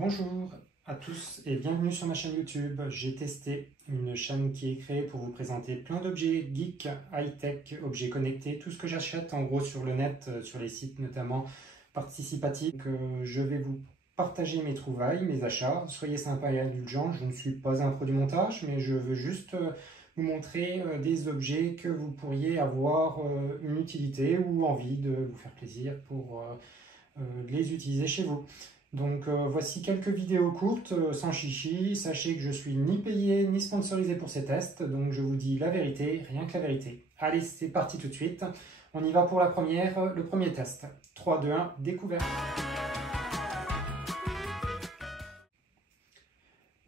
Bonjour à tous et bienvenue sur ma chaîne YouTube. J'ai testé une chaîne qui est créée pour vous présenter plein d'objets geek, high-tech, objets connectés, tout ce que j'achète en gros sur le net, sur les sites notamment participatifs. Je vais vous partager mes trouvailles, mes achats. Soyez sympas et indulgents, je ne suis pas un pro du montage, mais je veux juste vous montrer des objets que vous pourriez avoir une utilité ou envie de vous faire plaisir pour les utiliser chez vous. Donc voici quelques vidéos courtes, sans chichi. Sachez que je suis ni payé ni sponsorisé pour ces tests, donc je vous dis la vérité, rien que la vérité. Allez, c'est parti tout de suite. On y va pour le premier test. 3, 2, 1, découverte.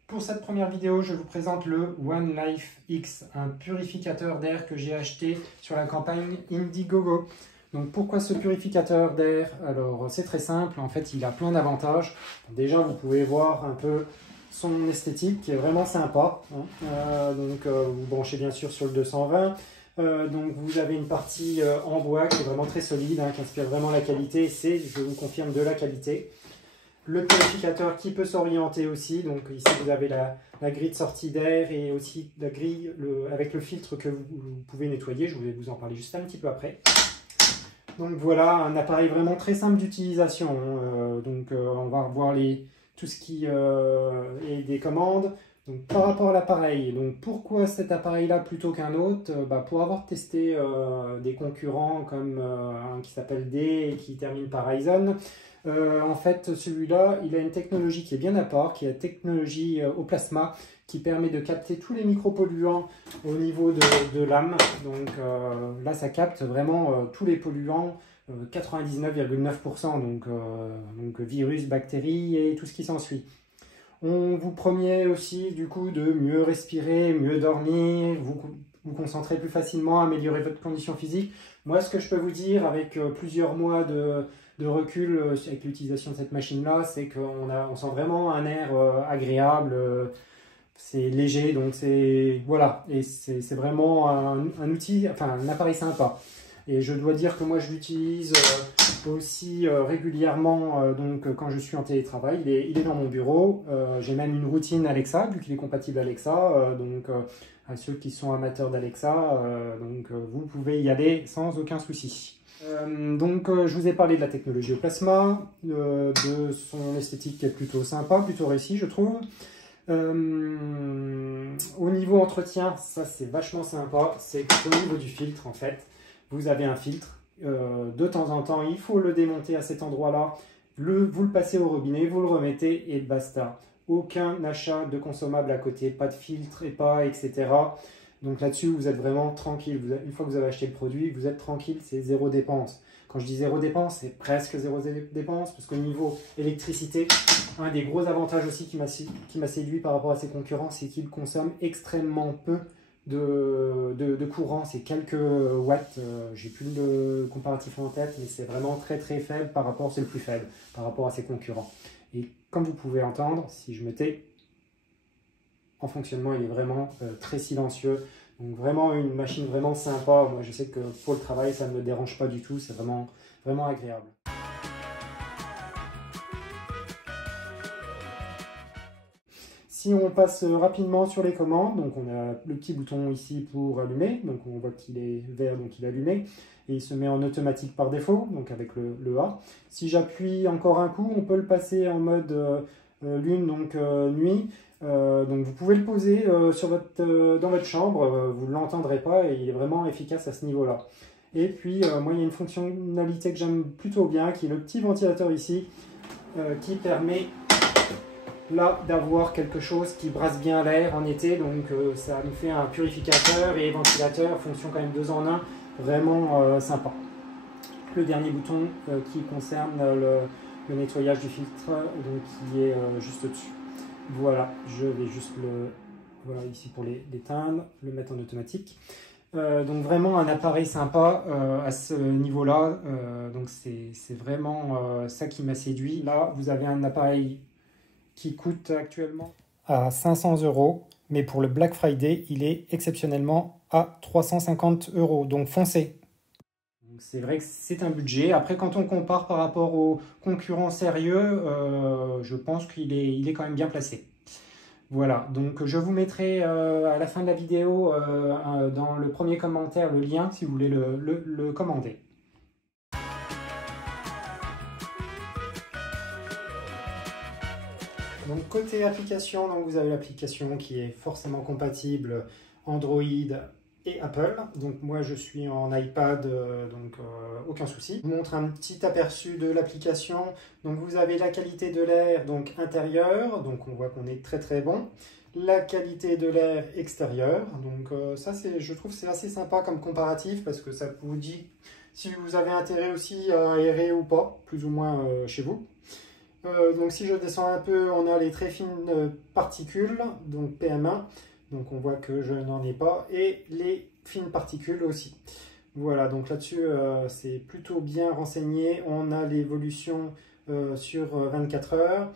Pour cette première vidéo, je vous présente le One Life X, un purificateur d'air que j'ai acheté sur la campagne Indiegogo. Donc pourquoi ce purificateur d'air? Alors c'est très simple, en fait il a plein d'avantages. Déjà vous pouvez voir un peu son esthétique qui est vraiment sympa. Vous branchez bien sûr sur le 220. Donc vous avez une partie en bois qui est vraiment très solide, qui inspire vraiment la qualité. C'est, je vous confirme, de la qualité. Le purificateur qui peut s'orienter aussi, donc ici vous avez la grille de sortie d'air et aussi la grille avec le filtre que vous pouvez nettoyer. Je vais vous en parler juste un petit peu après. Donc voilà, un appareil vraiment très simple d'utilisation. On va revoir tout ce qui est des commandes. Donc par rapport à l'appareil, donc pourquoi cet appareil-là plutôt qu'un autre? Pour avoir testé des concurrents comme un qui s'appelle D et qui termine par Aizen. En fait, celui-là, il a une technologie qui est bien à part, qui est la technologie au plasma, qui permet de capter tous les micropolluants au niveau de l'âme. Donc là, ça capte vraiment tous les polluants, 99,9%, donc virus, bactéries et tout ce qui s'ensuit. On vous promet aussi du coup de mieux respirer, mieux dormir, vous concentrer plus facilement, améliorer votre condition physique. Moi, ce que je peux vous dire avec plusieurs mois de recul avec l'utilisation de cette machine-là, c'est qu'on sent vraiment un air agréable, c'est léger, donc c'est voilà, et c'est vraiment un outil, enfin un appareil sympa. Et je dois dire que moi je l'utilise aussi régulièrement quand je suis en télétravail. Il est dans mon bureau. J'ai même une routine Alexa, vu qu'il est compatible Alexa. À ceux qui sont amateurs d'Alexa, vous pouvez y aller sans aucun souci. Je vous ai parlé de la technologie au plasma, de son esthétique qui est plutôt sympa, plutôt réussi je trouve. Au niveau entretien, ça c'est vachement sympa, c'est qu'au niveau du filtre en fait, vous avez un filtre, de temps en temps il faut le démonter à cet endroit-là, vous le passez au robinet, vous le remettez et basta. Aucun achat de consommable à côté, pas de filtre et pas etc. Donc là-dessus vous êtes vraiment tranquille, une fois que vous avez acheté le produit, vous êtes tranquille, c'est zéro dépense. Quand je dis zéro dépense, c'est presque zéro dépense, parce qu'au niveau électricité, un des gros avantages aussi qui m'a séduit par rapport à ses concurrents, c'est qu'il consomme extrêmement peu de courant, c'est quelques watts, j'ai plus de comparatif en tête, mais c'est vraiment très très faible par rapport, c'est le plus faible par rapport à ses concurrents. Et comme vous pouvez entendre, si je me tais, en fonctionnement, il est vraiment très silencieux. Donc vraiment une machine vraiment sympa. Moi je sais que pour le travail ça ne me dérange pas du tout, c'est vraiment, vraiment agréable. Si on passe rapidement sur les commandes, donc on a le petit bouton ici pour allumer, donc on voit qu'il est vert, donc il est allumé, et il se met en automatique par défaut, donc avec le A. Si j'appuie encore un coup, on peut le passer en mode lune, donc nuit. Donc vous pouvez le poser dans votre chambre, vous ne l'entendrez pas et il est vraiment efficace à ce niveau-là. Et puis moi il y a une fonctionnalité que j'aime plutôt bien qui est le petit ventilateur ici qui permet là d'avoir quelque chose qui brasse bien l'air en été, donc ça nous fait un purificateur et ventilateur, fonction quand même 2 en 1, vraiment sympa. Le dernier bouton qui concerne le nettoyage du filtre, donc qui est juste au-dessus. Voilà, je vais juste voilà ici pour l'éteindre, le mettre en automatique. Donc vraiment un appareil sympa à ce niveau-là, donc c'est vraiment ça qui m'a séduit. Là, vous avez un appareil qui coûte actuellement à 500 €, mais pour le Black Friday, il est exceptionnellement à 350 €, donc foncez. C'est vrai que c'est un budget. Après, quand on compare par rapport aux concurrents sérieux, je pense qu'il est quand même bien placé. Voilà, donc je vous mettrai à la fin de la vidéo dans le premier commentaire le lien si vous voulez le commander. Donc côté application, donc vous avez l'application qui est forcément compatible Android et Apple. Donc moi je suis en iPad, aucun souci. Je vous montre un petit aperçu de l'application. Donc vous avez la qualité de l'air donc intérieur, donc on voit qu'on est très bon. La qualité de l'air extérieur, donc ça je trouve c'est assez sympa comme comparatif parce que ça vous dit si vous avez intérêt aussi à aérer ou pas, plus ou moins chez vous. Donc si je descends un peu, on a les très fines particules, donc PM1, donc on voit que je n'en ai pas, et les fines particules aussi. Voilà, donc là-dessus c'est plutôt bien renseigné, on a l'évolution sur 24 heures,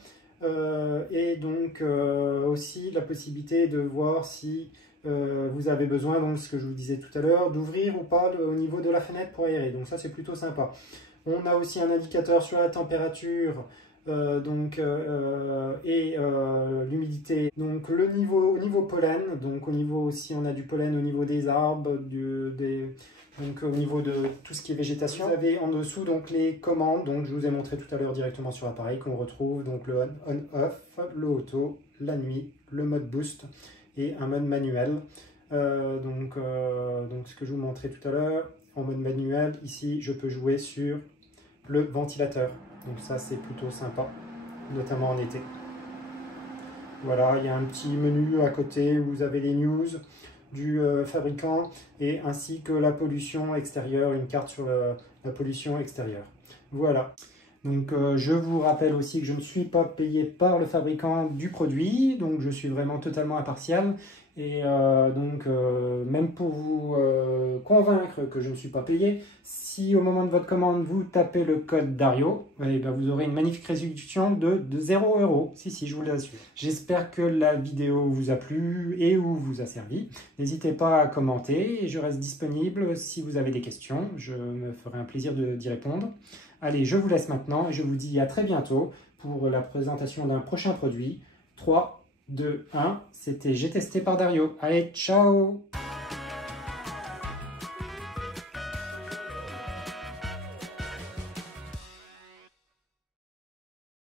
et donc aussi la possibilité de voir si vous avez besoin, donc ce que je vous disais tout à l'heure, d'ouvrir ou pas au niveau de la fenêtre pour aérer, donc ça c'est plutôt sympa. On a aussi un indicateur sur la température, l'humidité, donc le niveau, au niveau pollen, donc au niveau si on a du pollen au niveau des arbres, donc au niveau de tout ce qui est végétation. Vous avez en dessous donc les commandes, donc je vous ai montré tout à l'heure directement sur l'appareil qu'on retrouve, donc le on-off, le auto, la nuit, le mode boost et un mode manuel. Donc ce que je vous montrais tout à l'heure, en mode manuel, ici je peux jouer sur le ventilateur. Donc ça c'est plutôt sympa, notamment en été. Voilà, il y a un petit menu à côté où vous avez les news du fabricant et ainsi que la pollution extérieure, une carte sur la pollution extérieure. Voilà. Donc je vous rappelle aussi que je ne suis pas payé par le fabricant du produit, donc je suis vraiment totalement impartial. Et même pour vous convaincre que je ne suis pas payé, si au moment de votre commande vous tapez le code Dario, eh bien, vous aurez une magnifique réduction de 0 €. Si, je vous l'assure. J'espère que la vidéo vous a plu et ou vous a servi. N'hésitez pas à commenter et je reste disponible si vous avez des questions. Je me ferai un plaisir d'y répondre. Allez, je vous laisse maintenant et je vous dis à très bientôt pour la présentation d'un prochain produit. 3, 2, 1, c'était J'ai testé par Dario. Allez, ciao!